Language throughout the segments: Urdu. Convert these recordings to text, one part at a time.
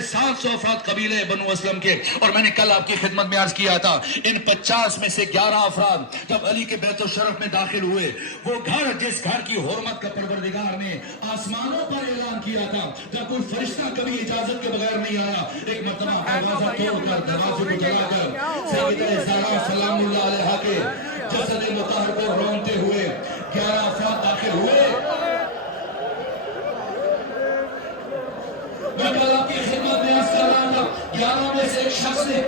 700 افراد قبیلے بنو اسلم کے، اور میں نے کل آپ کی خدمت میں عرض کیا تھا ان 50 میں سے 11 افراد جب علی کے بیت الشرف میں داخل ہوئے، وہ گھر جس گھر کی حرمت کا پروردگار نے آسمانوں پر اعلان کیا تھا، جب کوئی فرشتہ کبھی اجازت کے بغیر نہیں آیا، ایک مرتبہ دروازہ توڑ کر دروازے کو جلا کر سیدہ زہرا سلام اللہ علیہا کے جسد مطہر کو رونتے ہوئے 11 افراد داخل ہوئے۔ میں کل آپ کی خدمت میں عرض کر رہا تھا 11 میں سے ایک شخص نے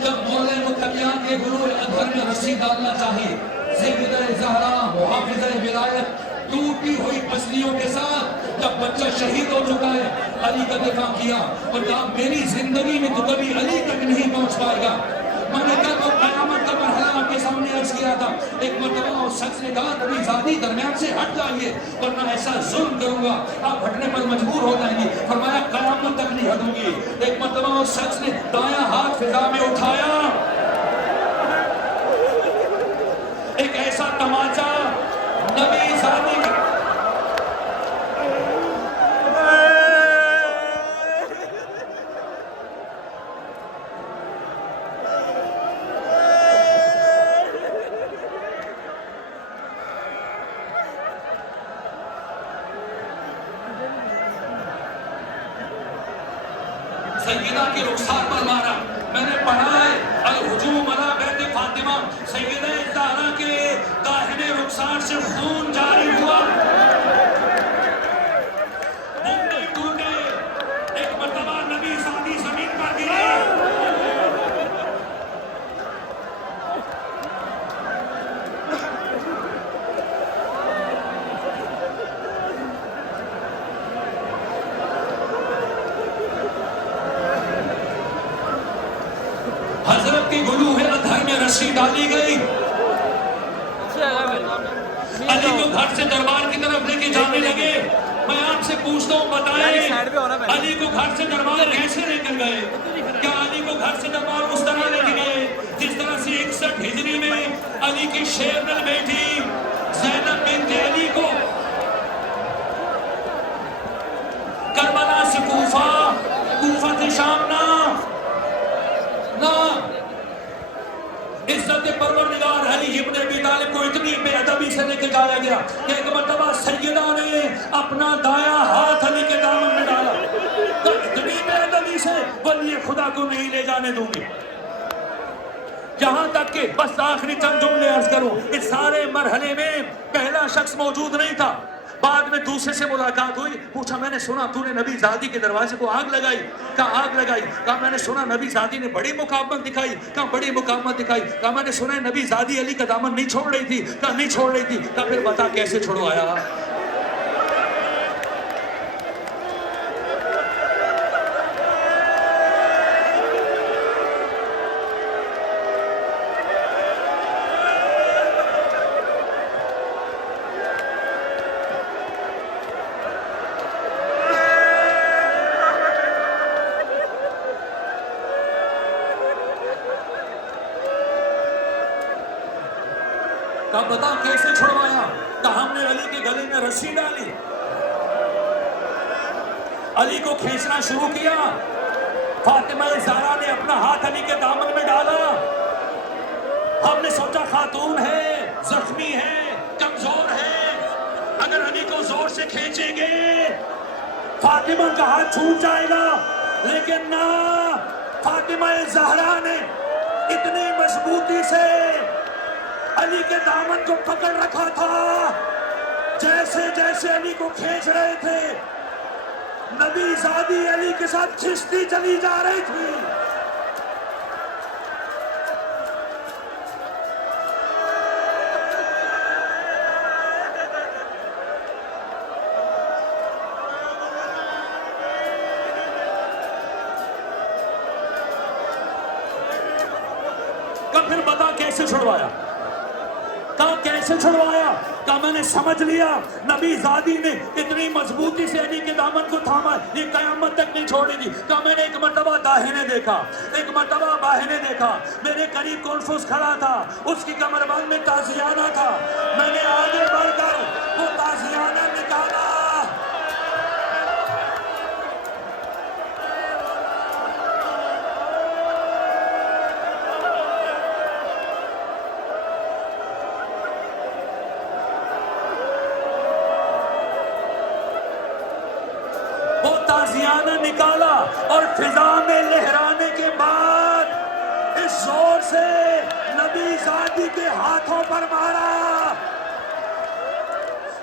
جب مولا متقیان کے گروہ ادھر میں رسی ڈالنا چاہیے، سیدہ زہرا محافظہ ولایت ٹوٹی ہوئی پسلیوں کے ساتھ جب بچہ شہید ہو چکا ہے، علی کا دفاع کیا اور کہا میری زندگی میں تو کبھی علی تک نہیں پہنچ پائے گا۔ میں نے کل قیامت کا مرحلہ آپ کے سامنے عرض کیا تھا، ایک مرتبہ اس شخص نے کہا نبی زادی درمیان سے ہٹ جائیے ورنہ ایسا ظلم کروں گا آپ ہٹنے پر مجبور ہو جائیں گے، فرمایا قیامت تک نہیں ہٹوں گی۔ ایک مرتبہ اس شخص نے دایاں ہاتھ فضا میں اٹھایا، ایک ایسا تماچا نبی زادی کا سیدہ کی رخسار پر مارا۔ میں نے پڑھا ہے الہجوم علی بیت فاطمہ، سیدہ زہرا کے داہنے رخسار سے خون جاری ہوا، بندے ٹوٹے، ایک مرتبہ نبی زادی زمین پر گرے۔ حضرت کی گلوہ ادھر میں رسی ڈالی گئی، علی کو گھر سے دربار کی طرف لے کے جانے لگے۔ میں آپ سے پوچھتا ہوں بتائیں علی کو گھر سے دربار کیسے لے کر گئے؟ کیا علی کو گھر سے دربار اس طرح لے کے گئے جس طرح سے 61 ہجری میں علی کی شیرنل بیٹی زینب بنت علی کو کربلا سے کوفہ سے شام نہ عزت پروردگار علی ابن ابی طالب کو اتنی بے ادبی سے لے کے جایا گیا کہ ایک مرتبہ سیدہ نے اپنا دایاں ہاتھ علی کے دامن میں ڈالا، تو اتنی بے ادبی سے ولی خدا کو نہیں لے جانے دوں گی۔ یہاں تک کہ بس آخری چند جملے عرض کروں، اس سارے مرحلے میں پہلا شخص موجود نہیں تھا، بعد میں دوسرے سے ملاقات ہوئی، پوچھا میں نے سنا تو نے نبی زادی کے دروازے کو آگ لگائی؟ کہا آگ لگائی۔ کہا میں نے سنا نبی زادی نے بڑی مقاومت دکھائی؟ کہا بڑی مقاومت دکھائی۔ کہا میں نے سنا ہے نبی زادی علی کا دامن نہیں چھوڑ رہی تھی؟ کہا نہیں چھوڑ رہی تھی۔ کہا پھر بتا کیسے چھڑوایا؟ کہا بتا کیسے چھڑوایا؟ کہا ہم نے علی کے گلے میں رسی ڈالی، علی کو کھینچنا شروع کیا، فاطمہ زہرا نے اپنا ہاتھ علی کے دامن میں ڈالا، ہم نے سوچا خاتون ہے، زخمی ہے، کمزور ہے، اگر علی کو زور سے کھینچیں گے فاطمہ کا ہاتھ چھوٹ جائے گا، لیکن نہ، فاطمہ زہرا نے اتنی مضبوطی سے علی کے دامن کو پکڑ رکھا تھا، جیسے جیسے علی کو کھینچ رہے تھے نبی زادی علی کے ساتھ کھنچتی چلی جا رہی تھی۔ کہا پھر بتا کیسے چھڑوایا؟ کہا کیسے چھڑوایا؟ کہا میں نے سمجھ لیا نبی زادی نے اتنی مضبوطی سے علی کے دامن کو تھاما، یہ قیامت تک نہیں چھوڑی تھی۔ کہا میں نے ایک مرتبہ داہنے دیکھا، ایک مرتبہ باہنے دیکھا، میرے قریب کنفوس کھڑا تھا، اس کی کمر بند میں تازیانہ تھا، میں نے آگے بڑھ کر وہ تازیانہ نکالا، دانا نکالا اور فضا میں لہرانے کے بعد اس زور سے نبی زادی کے ہاتھوں پر مارا،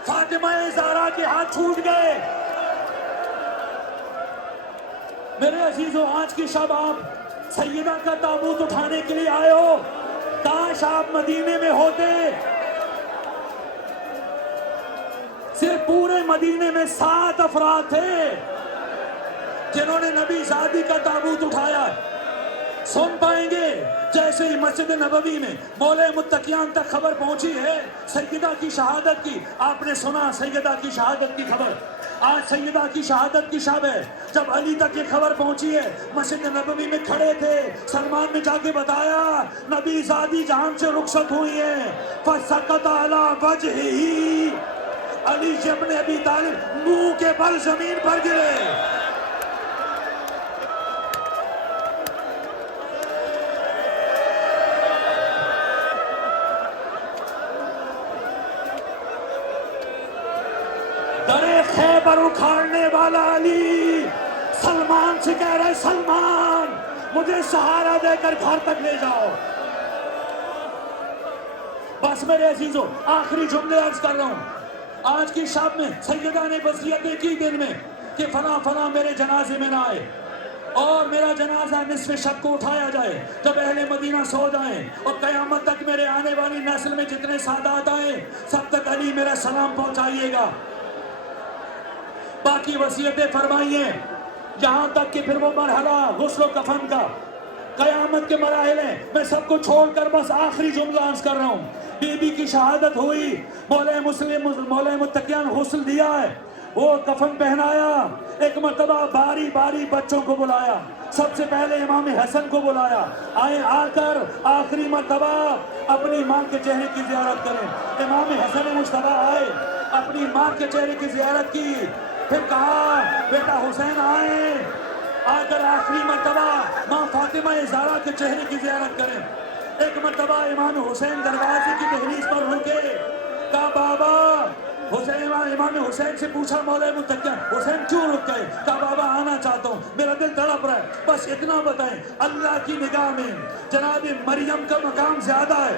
فاطمہ زہرا کے ہاتھ چھوٹ گئے۔ میرے عزیزو، آج کی شب آپ سیدہ کا تابوت اٹھانے کے لیے آئے ہو، کاش آپ مدینے میں ہوتے۔ صرف پورے مدینے میں 7 افراد تھے جنہوں نے نبی زادی کا تابوت اٹھایا۔ سن پائیں گے جیسے ہی مسجد نبوی میں مولا متقیان تک خبر پہنچی ہے سیدہ کی شہادت کی، آپ نے سنا سیدہ کی شہادت کی خبر۔ آج سیدہ کی شہادت کی شب ہے، جب علی تک یہ خبر پہنچی ہے، مسجد نبوی میں کھڑے تھے، سلمان نے جا کے بتایا نبی زادی جہان سے رخصت ہوئی ہیں۔ فَسَقَطَ عَلَى وَجْهِهِ، علی ابن ابی طالب منہ کے بل زمین پر گرے۔ درے خیبر اکھاڑنے والا علی سلمان سے کہہ رہے، سلمان مجھے سہارا دے کر گھر تک لے جاؤ۔ بس میرے عزیزو، آخری جملے عرض کر رہا ہوں۔ آج کی شب میں سیدہ نے وصیتیں کی دن میں کہ فلاں فلاں میرے جنازے میں نہ آئے، اور میرا جنازہ نصف شب کو اٹھایا جائے جب اہل مدینہ سو جائیں، اور قیامت تک میرے آنے والی نسل میں جتنے سادات آئیں سب تک علی میرا سلام پہنچائیے گا۔ باقی وصیتیں فرمائیے، یہاں تک کہ پھر وہ مرحلہ غسل و کفن کا، قیامت کے مراحل ہیں۔ میں سب کو چھوڑ کر بس آخری جملہ عرض کر رہا ہوں۔ بی بی کی شہادت ہوئی، مولا متقیان غسل دیا ہے، وہ کفن پہنایا، ایک مرتبہ باری باری بچوں کو بلایا، سب سے پہلے امام حسن کو بلایا، آئے آ کر آخری مرتبہ اپنی ماں کے چہرے کی زیارت کریں۔ امام حسن مجتبیٰ آئے، اپنی ماں کے چہرے کی زیارت کی، پھر کہا بیٹا حسین آئے، آ کر آخری مرتبہ ماں فاطمہ زہرا کے چہرے کی زیارت کریں۔ ایک مرتبہ امام حسین دروازے کی دہلیز پر رکے، کہا بابا حسین، امام حسین سے پوچھا مولا متقیان حسین کیوں رک گئے؟ کہا بابا آنا چاہتا ہوں، میرا دل تڑپ رہا ہے، بس اتنا بتائیں اللہ کی نگاہ میں جناب مریم کا مقام زیادہ ہے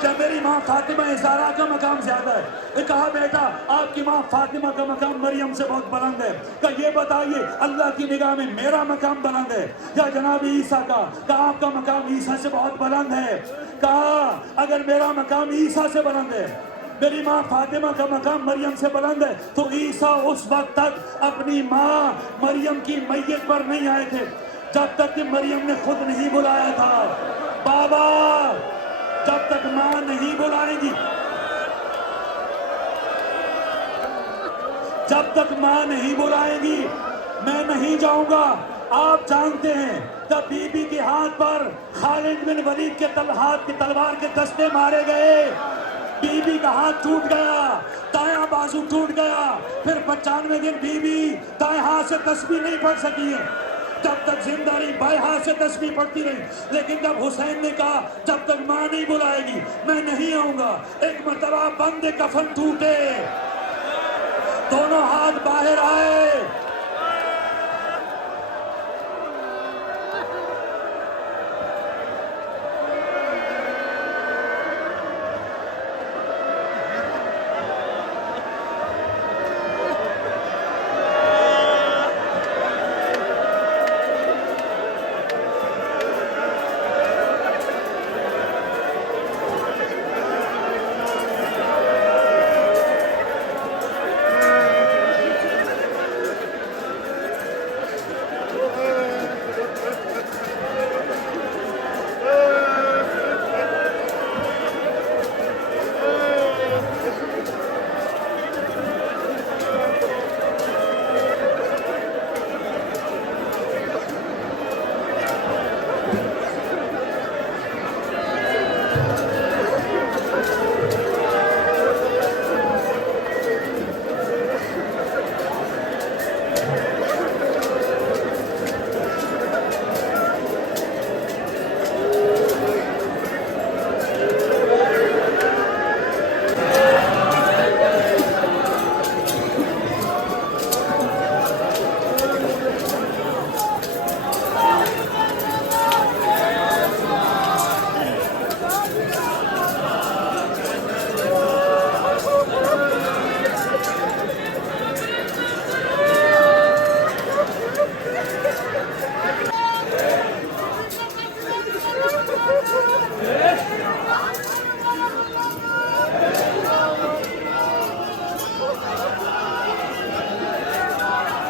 کیا میری ماں فاطمہ زہرا کا مقام زیادہ ہے؟ یہ کہا بیٹا آپ کی ماں فاطمہ کا مقام مریم سے بہت بلند ہے۔ کہا یہ بتائیے اللہ کی نگاہ میں میرا مقام بلند ہے یا جناب عیسیٰ کا؟ کہا آپ کا مقام عیسیٰ سے بہت بلند ہے۔ کہا اگر میرا مقام عیسیٰ سے بلند ہے، میری ماں فاطمہ کا مقام مریم سے بلند ہے، تو عیسیٰ اس وقت تک اپنی ماں مریم کی میت پر نہیں آئے تھے جب تک کہ مریم نے خود نہیں بلایا تھا۔ بابا جب تک ماں نہیں بلائے گی، جب تک ماں نہیں بلائے گی میں نہیں جاؤں گا۔ آپ جانتے ہیں جب بی بی کے ہاتھ پر خالد بن ولید کے ہاتھ کی تلوار کے دستے مارے گئے، بی بی کا ہاتھ ٹوٹ گیا، دایاں بازو ٹوٹ گیا، پھر 95 دن بی بی دائیں ہاتھ سے تسبیح نہیں پڑھ سکی ہے، جب تک زندہ رہی بائیں ہاتھ سے تسبیح پڑھتی رہی۔ لیکن جب حسین نے کہا جب تک ماں نہیں بلائے گی میں نہیں آؤں گا، ایک مرتبہ بند کفن ٹوٹے، دونوں ہاتھ باہر آئے،